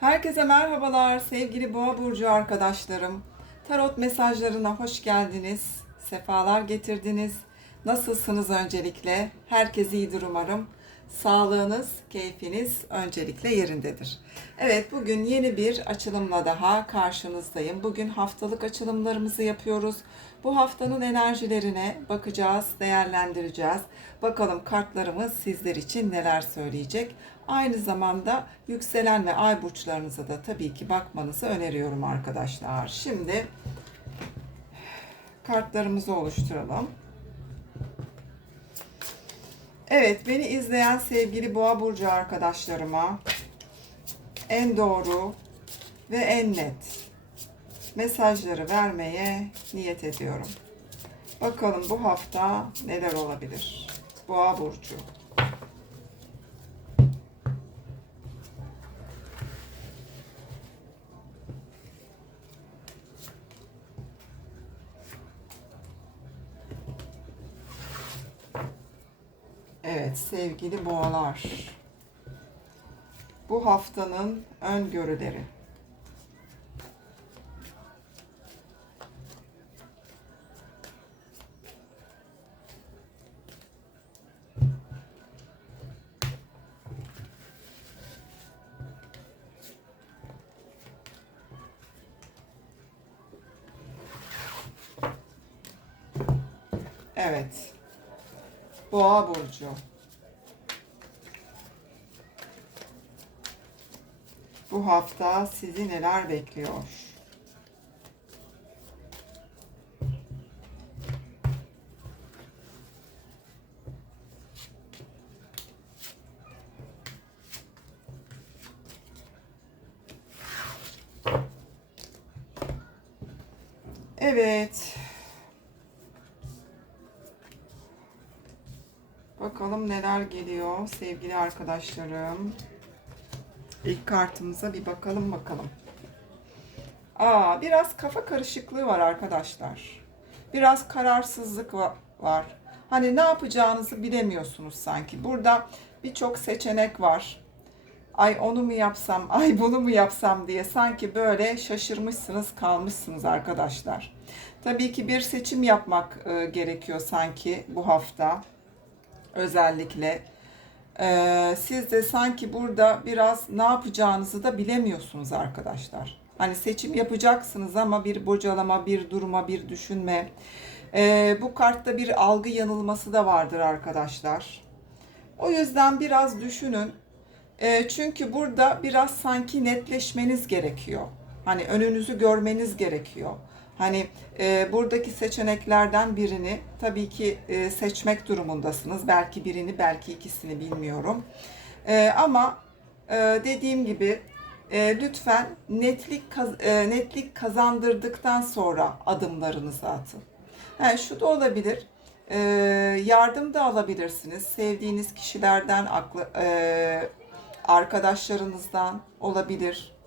Herkese merhabalar sevgili Boğa burcu arkadaşlarım. Tarot mesajlarına hoş geldiniz. Sefalar getirdiniz. Nasılsınız öncelikle? Herkes iyidir umarım. Sağlığınız, keyfiniz öncelikle yerindedir. Evet, bugün yeni bir açılımla daha karşınızdayım. Bugün haftalık açılımlarımızı yapıyoruz. Bu haftanın enerjilerine bakacağız, değerlendireceğiz. Bakalım kartlarımız sizler için neler söyleyecek. Aynı zamanda yükselen ve ay burçlarınıza da tabii ki bakmanızı öneriyorum arkadaşlar. Şimdi kartlarımızı oluşturalım. Evet, beni izleyen sevgili Boğa burcu arkadaşlarıma en doğru ve en net mesajları vermeye niyet ediyorum. Bakalım bu hafta neler olabilir? Boğa burcu. Evet sevgili boğalar. Bu haftanın öngörüleri. Evet. Boğa burcu. Bu hafta sizi neler bekliyor? Evet. Bakalım neler geliyor sevgili arkadaşlarım. İlk kartımıza bir bakalım bakalım. Aa, biraz kafa karışıklığı var arkadaşlar. Biraz kararsızlık va- var. Hani ne yapacağınızı bilemiyorsunuz sanki. Burada birçok seçenek var. Ay onu mu yapsam, ay bunu mu yapsam diye sanki böyle şaşırmışsınız, kalmışsınız arkadaşlar. Tabii ki bir seçim yapmak e, gerekiyor sanki bu hafta özellikle. Ee, siz de sanki burada biraz ne yapacağınızı da bilemiyorsunuz arkadaşlar. Hani seçim yapacaksınız ama bir bocalama, bir durma, bir düşünme. Ee, bu kartta bir algı yanılması da vardır arkadaşlar. O yüzden biraz düşünün. Ee, çünkü burada biraz sanki netleşmeniz gerekiyor. Hani önünüzü görmeniz gerekiyor. Hani e, buradaki seçeneklerden birini tabii ki e, seçmek durumundasınız. Belki birini, belki ikisini bilmiyorum. E, ama e, dediğim gibi e, lütfen netlik kaz- e, netlik kazandırdıktan sonra adımlarınızı atın. Ha, şu da olabilir. E, yardım da alabilirsiniz. Sevdiğiniz kişilerden, aklı, e, arkadaşlarınızdan olabilir.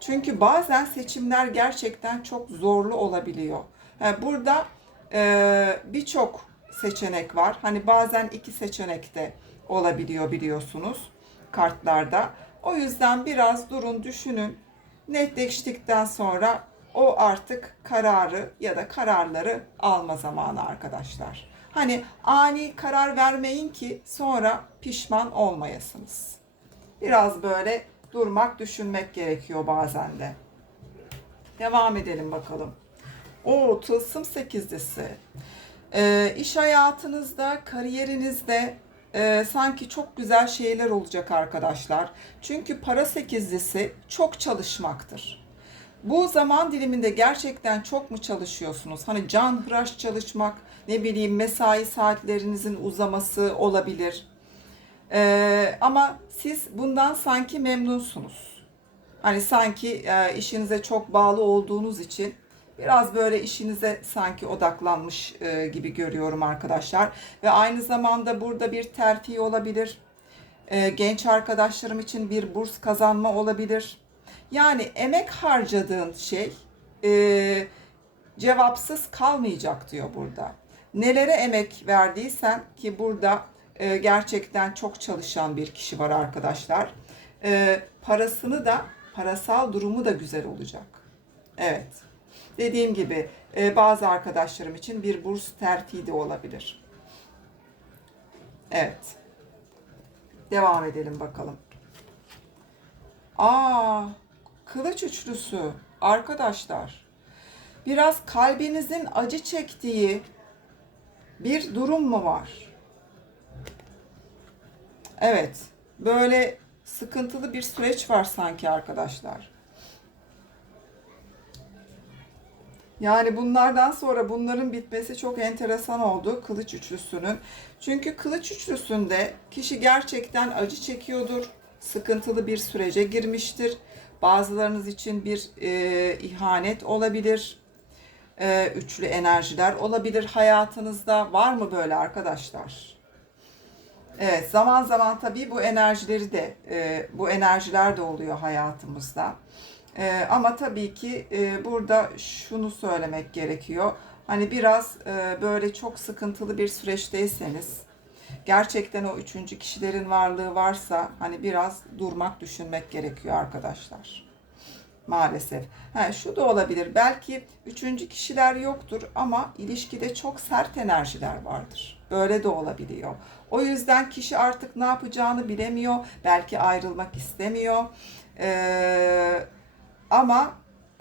Çünkü bazen seçimler gerçekten çok zorlu olabiliyor. Yani burada e, birçok seçenek var. Hani bazen iki seçenek de olabiliyor biliyorsunuz kartlarda. O yüzden biraz durun, düşünün. Netleştikten sonra o artık kararı ya da kararları alma zamanı arkadaşlar. Hani ani karar vermeyin ki sonra pişman olmayasınız. Biraz böyle durmak, düşünmek gerekiyor bazen de. Devam edelim bakalım. O tılsım sekizlisi. Ee, iş hayatınızda, kariyerinizde e, sanki çok güzel şeyler olacak arkadaşlar. Çünkü para sekizlisi çok çalışmaktır. Bu zaman diliminde gerçekten çok mu çalışıyorsunuz? Hani can hıraş çalışmak, ne bileyim mesai saatlerinizin uzaması olabilir. Ee, ama siz bundan sanki memnunsunuz. Hani sanki e, işinize çok bağlı olduğunuz için biraz böyle işinize sanki odaklanmış e, gibi görüyorum arkadaşlar. Ve aynı zamanda burada bir terfi olabilir. E, genç arkadaşlarım için bir burs kazanma olabilir. Yani emek harcadığın şey e, cevapsız kalmayacak diyor burada. Nelere emek verdiysen ki burada e, gerçekten çok çalışan bir kişi var arkadaşlar. E, parasını da parasal durumu da güzel olacak. Evet. Dediğim gibi e, bazı arkadaşlarım için bir burs terfi de olabilir. Evet. Devam edelim bakalım. Aa, kılıç üçlüsü. Arkadaşlar, biraz kalbinizin acı çektiği bir durum mu var? Evet, böyle sıkıntılı bir süreç var sanki arkadaşlar. Yani bunlardan sonra bunların bitmesi çok enteresan oldu kılıç üçlüsünün. Çünkü kılıç üçlüsünde kişi gerçekten acı çekiyordur. Sıkıntılı bir sürece girmiştir. Bazılarınız için bir e, ihanet olabilir. E, üçlü enerjiler olabilir hayatınızda. Var mı böyle arkadaşlar? Evet, zaman zaman tabii bu enerjileri de, e, bu enerjiler de oluyor hayatımızda. E, ama tabii ki e, burada şunu söylemek gerekiyor. Hani biraz e, böyle çok sıkıntılı bir süreçteyseniz, gerçekten o üçüncü kişilerin varlığı varsa hani biraz durmak, düşünmek gerekiyor arkadaşlar. Maalesef. Ha, şu da olabilir. Belki üçüncü kişiler yoktur ama ilişkide çok sert enerjiler vardır. Böyle de olabiliyor. O yüzden kişi artık ne yapacağını bilemiyor. Belki ayrılmak istemiyor. Ee, ama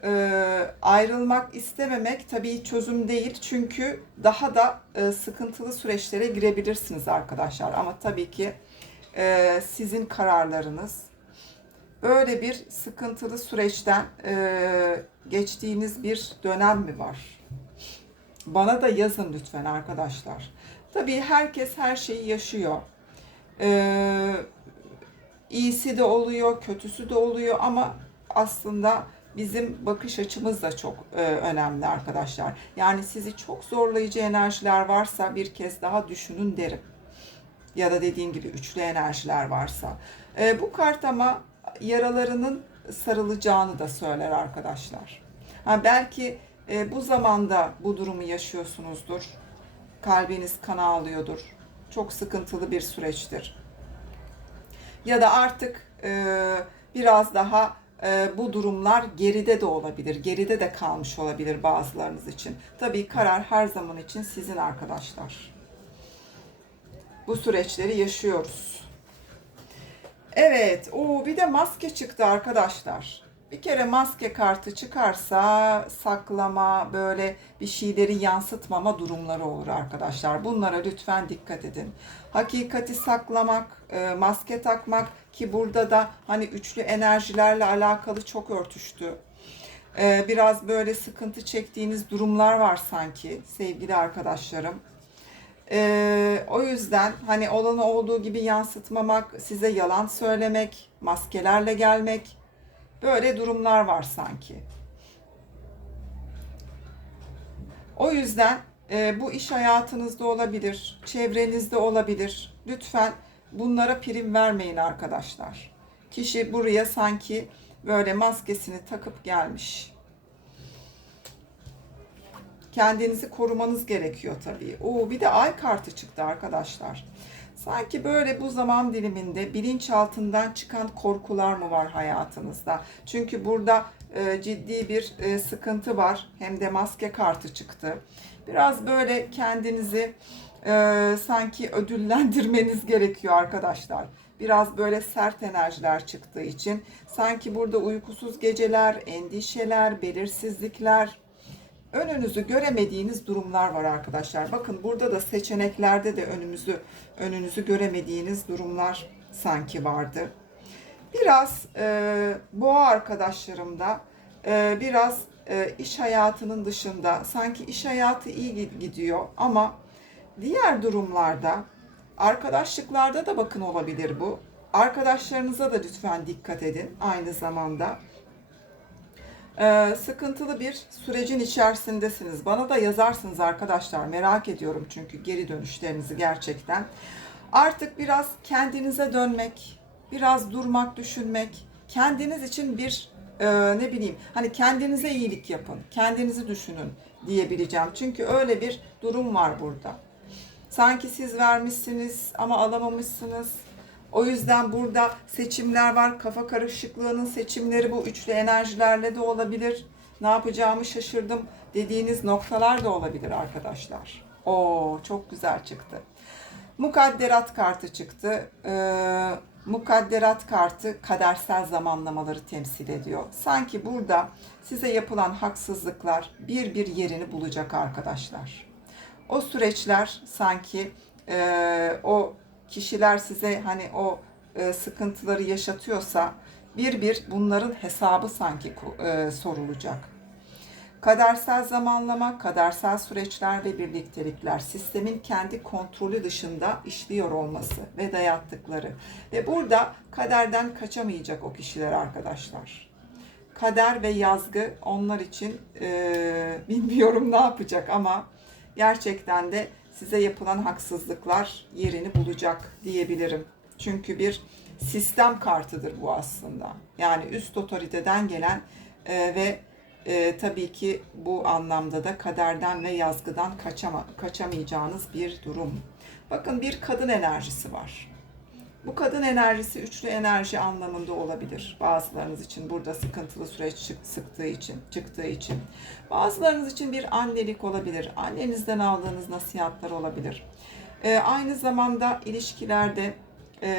e, ayrılmak istememek tabii çözüm değil. Çünkü daha da e, sıkıntılı süreçlere girebilirsiniz arkadaşlar. Ama tabii ki e, sizin kararlarınız. Böyle bir sıkıntılı süreçten e, geçtiğiniz bir dönem mi var? Bana da yazın lütfen arkadaşlar. Tabii herkes her şeyi yaşıyor. Ee, iyisi de oluyor, kötüsü de oluyor ama aslında bizim bakış açımız da çok e, önemli arkadaşlar. Yani sizi çok zorlayıcı enerjiler varsa bir kez daha düşünün derim. Ya da dediğim gibi üçlü enerjiler varsa. E, bu kart ama yaralarının sarılacağını da söyler arkadaşlar. Ha, belki e, bu zamanda bu durumu yaşıyorsunuzdur. Kalbiniz kana alıyordur. Çok sıkıntılı bir süreçtir. Ya da artık e, biraz daha e, bu durumlar geride de olabilir. Geride de kalmış olabilir bazılarınız için. Tabii karar her zaman için sizin arkadaşlar. Bu süreçleri yaşıyoruz. Evet, o bir de maske çıktı arkadaşlar. Bir kere maske kartı çıkarsa saklama, böyle bir şeyleri yansıtmama durumları olur arkadaşlar. Bunlara lütfen dikkat edin. Hakikati saklamak, e, maske takmak ki burada da hani üçlü enerjilerle alakalı çok örtüştü. E, Biraz böyle sıkıntı çektiğiniz durumlar var sanki sevgili arkadaşlarım. Ee, o yüzden hani olanı olduğu gibi yansıtmamak, size yalan söylemek, maskelerle gelmek böyle durumlar var sanki. O yüzden e, bu iş hayatınızda olabilir, çevrenizde olabilir. Lütfen bunlara prim vermeyin arkadaşlar. Kişi buraya sanki böyle maskesini takıp gelmiş. Kendinizi korumanız gerekiyor tabii. Oo bir de ay kartı çıktı arkadaşlar. Sanki böyle bu zaman diliminde bilinçaltından çıkan korkular mı var hayatınızda? Çünkü burada e, ciddi bir e, sıkıntı var. Hem de maske kartı çıktı. Biraz böyle kendinizi e, sanki ödüllendirmeniz gerekiyor arkadaşlar. Biraz böyle sert enerjiler çıktığı için sanki burada uykusuz geceler, endişeler, belirsizlikler, önünüzü göremediğiniz durumlar var arkadaşlar. Bakın burada da seçeneklerde de önümüzü önünüzü göremediğiniz durumlar sanki vardı. Biraz e, boğa arkadaşlarımda e, biraz e, iş hayatının dışında sanki iş hayatı iyi gidiyor ama diğer durumlarda arkadaşlıklarda da bakın olabilir bu. Arkadaşlarınıza da lütfen dikkat edin aynı zamanda. Ee, sıkıntılı bir sürecin içerisindesiniz. Bana da yazarsınız arkadaşlar. Merak ediyorum çünkü geri dönüşlerinizi gerçekten. Artık biraz kendinize dönmek, biraz durmak, düşünmek, kendiniz için bir e, ne bileyim hani kendinize iyilik yapın, kendinizi düşünün diyebileceğim. Çünkü öyle bir durum var burada. Sanki siz vermişsiniz ama alamamışsınız. O yüzden burada seçimler var. Kafa karışıklığının seçimleri bu üçlü enerjilerle de olabilir. Ne yapacağımı şaşırdım dediğiniz noktalar da olabilir arkadaşlar. Oo çok güzel çıktı. Mukadderat kartı çıktı. Ee, mukadderat kartı kadersel zamanlamaları temsil ediyor. Sanki burada size yapılan haksızlıklar bir bir yerini bulacak arkadaşlar. O süreçler sanki e, o kişiler size hani o e, sıkıntıları yaşatıyorsa bir bir bunların hesabı sanki e, sorulacak. Kadersel zamanlama, kadersel süreçler ve birliktelikler sistemin kendi kontrolü dışında işliyor olması ve dayattıkları. Ve burada kaderden kaçamayacak o kişiler arkadaşlar. Kader ve yazgı onlar için e, bilmiyorum ne yapacak ama gerçekten de size yapılan haksızlıklar yerini bulacak diyebilirim. Çünkü bir sistem kartıdır bu aslında. Yani üst otoriteden gelen e, ve e, tabii ki bu anlamda da kaderden ve yazgıdan kaçama, kaçamayacağınız bir durum. Bakın bir kadın enerjisi var. Bu kadın enerjisi üçlü enerji anlamında olabilir. Bazılarınız için burada sıkıntılı süreç çık- sıktığı için, çıktığı için. Bazılarınız için bir annelik olabilir. Annenizden aldığınız nasihatler olabilir. Ee, aynı zamanda ilişkilerde e,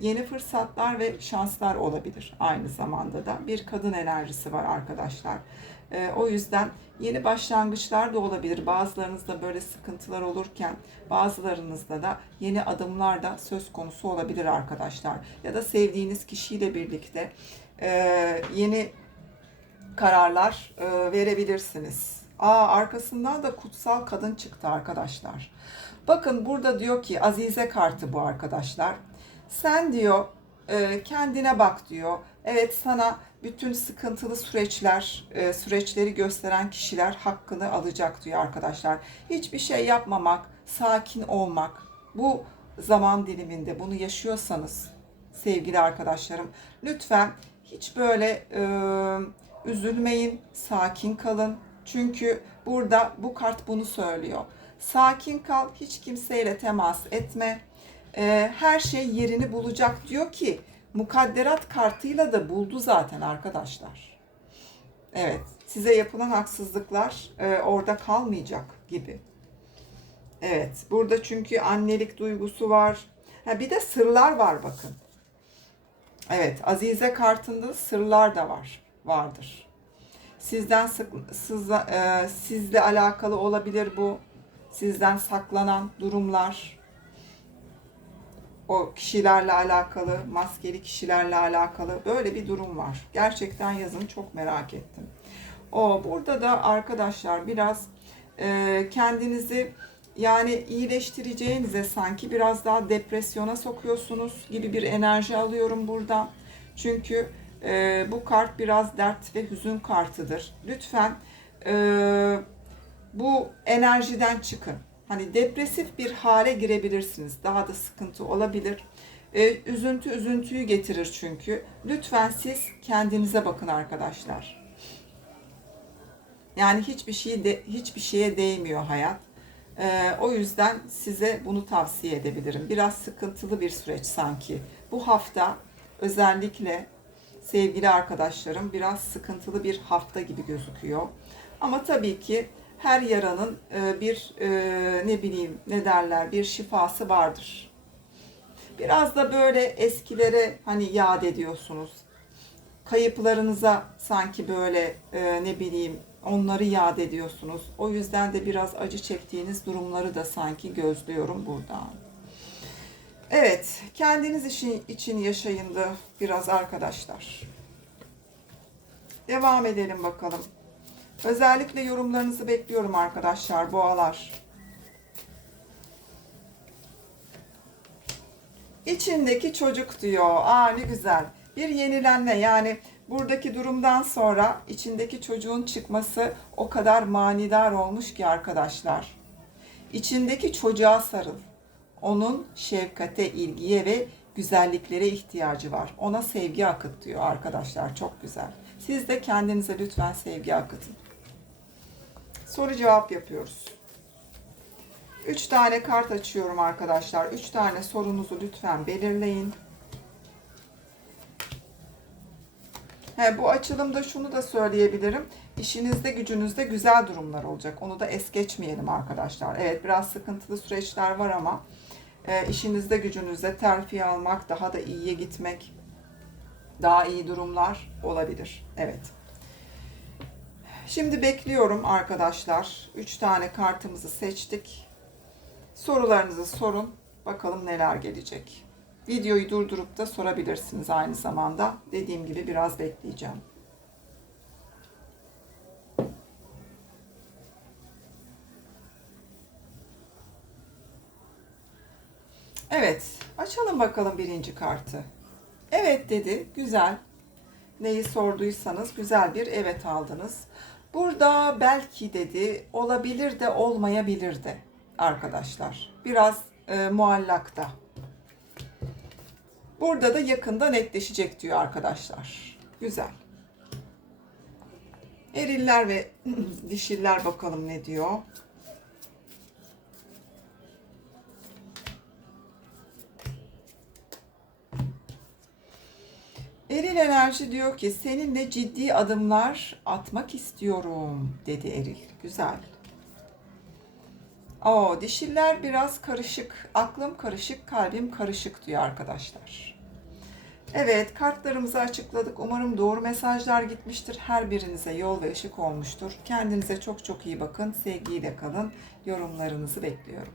yeni fırsatlar ve şanslar olabilir. Aynı zamanda da bir kadın enerjisi var arkadaşlar. Ee, o yüzden yeni başlangıçlar da olabilir. Bazılarınızda böyle sıkıntılar olurken bazılarınızda da yeni adımlar da söz konusu olabilir arkadaşlar. Ya da sevdiğiniz kişiyle birlikte e, yeni kararlar e, verebilirsiniz. Aa arkasından da kutsal kadın çıktı arkadaşlar. Bakın burada diyor ki Azize kartı bu arkadaşlar. Sen diyor e, kendine bak diyor. Evet sana bütün sıkıntılı süreçler, e, süreçleri gösteren kişiler hakkını alacak diyor arkadaşlar. Hiçbir şey yapmamak, sakin olmak. Bu zaman diliminde bunu yaşıyorsanız sevgili arkadaşlarım lütfen hiç böyle e, üzülmeyin, sakin kalın. Çünkü burada bu kart bunu söylüyor. Sakin kal, hiç kimseyle temas etme. E, her şey yerini bulacak diyor ki mukadderat kartıyla da buldu zaten arkadaşlar. Evet, size yapılan haksızlıklar e, orada kalmayacak gibi. Evet, burada çünkü annelik duygusu var. Ha, bir de sırlar var bakın. Evet, Azize kartında sırlar da var, vardır. Sizden sık, sızla- e, sizle alakalı olabilir bu. Sizden saklanan durumlar, o kişilerle alakalı, maskeli kişilerle alakalı böyle bir durum var. Gerçekten yazın çok merak ettim. O burada da arkadaşlar biraz e, kendinizi yani iyileştireceğinize sanki biraz daha depresyona sokuyorsunuz gibi bir enerji alıyorum burada. Çünkü e, bu kart biraz dert ve hüzün kartıdır. Lütfen e, bu enerjiden çıkın. Hani depresif bir hale girebilirsiniz. Daha da sıkıntı olabilir. E, üzüntü üzüntüyü getirir çünkü. Lütfen siz kendinize bakın arkadaşlar. Yani hiçbir şey de hiçbir şeye değmiyor hayat. Ee, o yüzden size bunu tavsiye edebilirim. Biraz sıkıntılı bir süreç sanki. Bu hafta özellikle sevgili arkadaşlarım biraz sıkıntılı bir hafta gibi gözüküyor. Ama tabii ki her yaranın e, bir e, ne bileyim ne derler bir şifası vardır. Biraz da böyle eskilere hani yad ediyorsunuz. Kayıplarınıza sanki böyle e, ne bileyim onları yad ediyorsunuz. O yüzden de biraz acı çektiğiniz durumları da sanki gözlüyorum burada. Evet, kendiniz için, için yaşayın da biraz arkadaşlar. Devam edelim bakalım. Özellikle yorumlarınızı bekliyorum arkadaşlar, boğalar. İçindeki çocuk diyor. Aa ne güzel. Bir yenilenme yani buradaki durumdan sonra içindeki çocuğun çıkması o kadar manidar olmuş ki arkadaşlar. İçindeki çocuğa sarıl. Onun şefkate, ilgiye ve güzelliklere ihtiyacı var. Ona sevgi akıt diyor arkadaşlar. Çok güzel. Siz de kendinize lütfen sevgi akıtın soru cevap yapıyoruz. 3 tane kart açıyorum arkadaşlar. 3 tane sorunuzu lütfen belirleyin. He, bu açılımda şunu da söyleyebilirim. İşinizde gücünüzde güzel durumlar olacak. Onu da es geçmeyelim arkadaşlar. Evet biraz sıkıntılı süreçler var ama e, işinizde gücünüzde terfi almak, daha da iyiye gitmek, daha iyi durumlar olabilir. Evet. Şimdi bekliyorum arkadaşlar. 3 tane kartımızı seçtik. Sorularınızı sorun. Bakalım neler gelecek. Videoyu durdurup da sorabilirsiniz aynı zamanda. Dediğim gibi biraz bekleyeceğim. Evet, açalım bakalım birinci kartı. Evet dedi, güzel. Neyi sorduysanız güzel bir evet aldınız. Burada belki dedi, olabilir de olmayabilir de arkadaşlar. Biraz e, muallakta. Burada da yakında netleşecek diyor arkadaşlar. Güzel. Eriller ve dişiller bakalım ne diyor. Eril enerji diyor ki seninle ciddi adımlar atmak istiyorum dedi Eril. Güzel. O dişiller biraz karışık. Aklım karışık, kalbim karışık diyor arkadaşlar. Evet, kartlarımızı açıkladık. Umarım doğru mesajlar gitmiştir. Her birinize yol ve ışık olmuştur. Kendinize çok çok iyi bakın. Sevgiyle kalın. Yorumlarınızı bekliyorum.